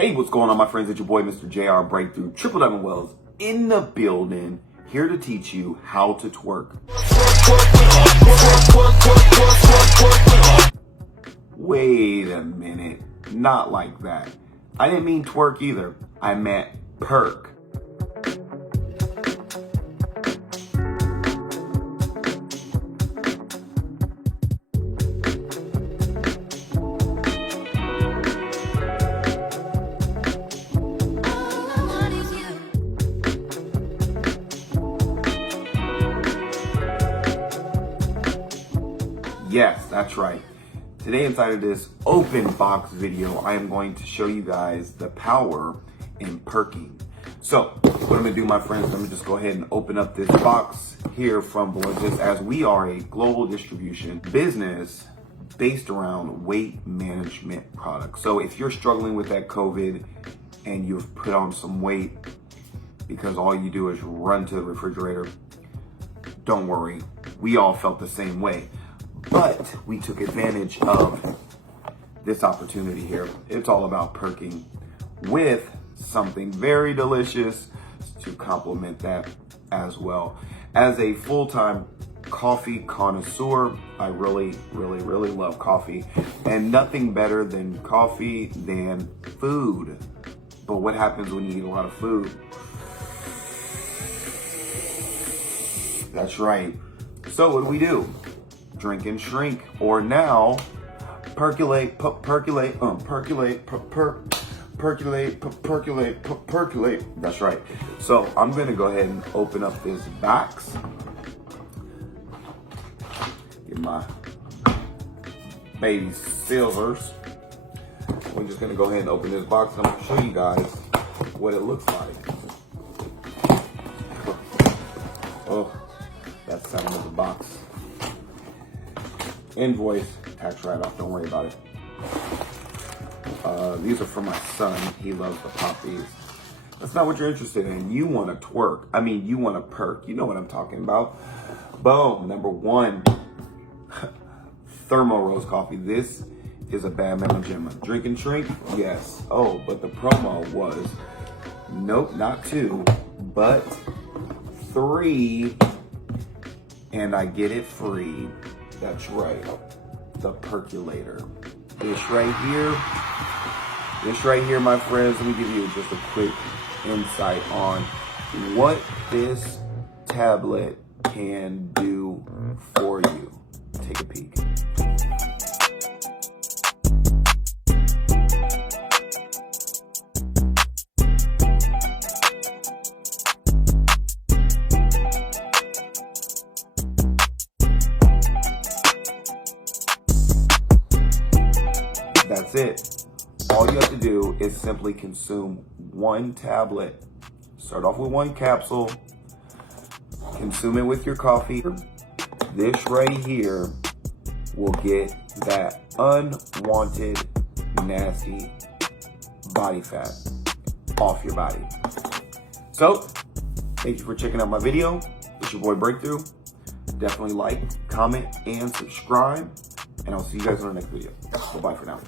Hey, what's going on, my friends? It's your boy, Mr. JR Breakthrough, Triple Diamond Wells in the building, here to teach you how to twerk. Wait a minute, not like that. I didn't mean twerk either. I meant perk. Yes, that's right. Today inside of this open box video, I am going to show you guys the power in perking. So what I'm gonna do, my friends, let me just go ahead and open up this box here from Valentus, as we are a global distribution business based around weight management products. So if you're struggling with that COVID and you've put on some weight because all you do is run to the refrigerator, don't worry, we all felt the same way. But we took advantage of this opportunity here. It's all about perking with something very delicious to complement that as well. As a full-time coffee connoisseur, I really love coffee, and nothing better than coffee than food. But what happens when you eat a lot of food? That's right. So what do? Drink and shrink, or now percolate. That's right. So I'm gonna go ahead and open up this box. Get my baby silvers. We're just gonna go ahead and open this box, and I'm gonna show you guys what it looks like. Oh, that's the sound of the box. Invoice, tax write-off, don't worry about it. These are for my son. He loves to pop these. That's not what you're interested in. You want to twerk. I mean, you want to perk. You know what I'm talking about. Boom. Number one, Thermo Rose coffee. This is a bad memo gemma. Drink and shrink? Yes. Oh, but the promo was, nope, not 2, but 3, and I get it free. That's right, the percolator. This right here, my friends, let me give you just a quick insight on what this tablet can do for you. Take a peek. That's it. All you have to do is simply consume one tablet. Start off with one capsule. Consume it with your coffee. This right here will get that unwanted, nasty body fat off your body. So, thank you for checking out my video. It's your boy Breakthrough. Definitely like, comment, and subscribe. And I'll see you guys in our next video. Bye-bye for now.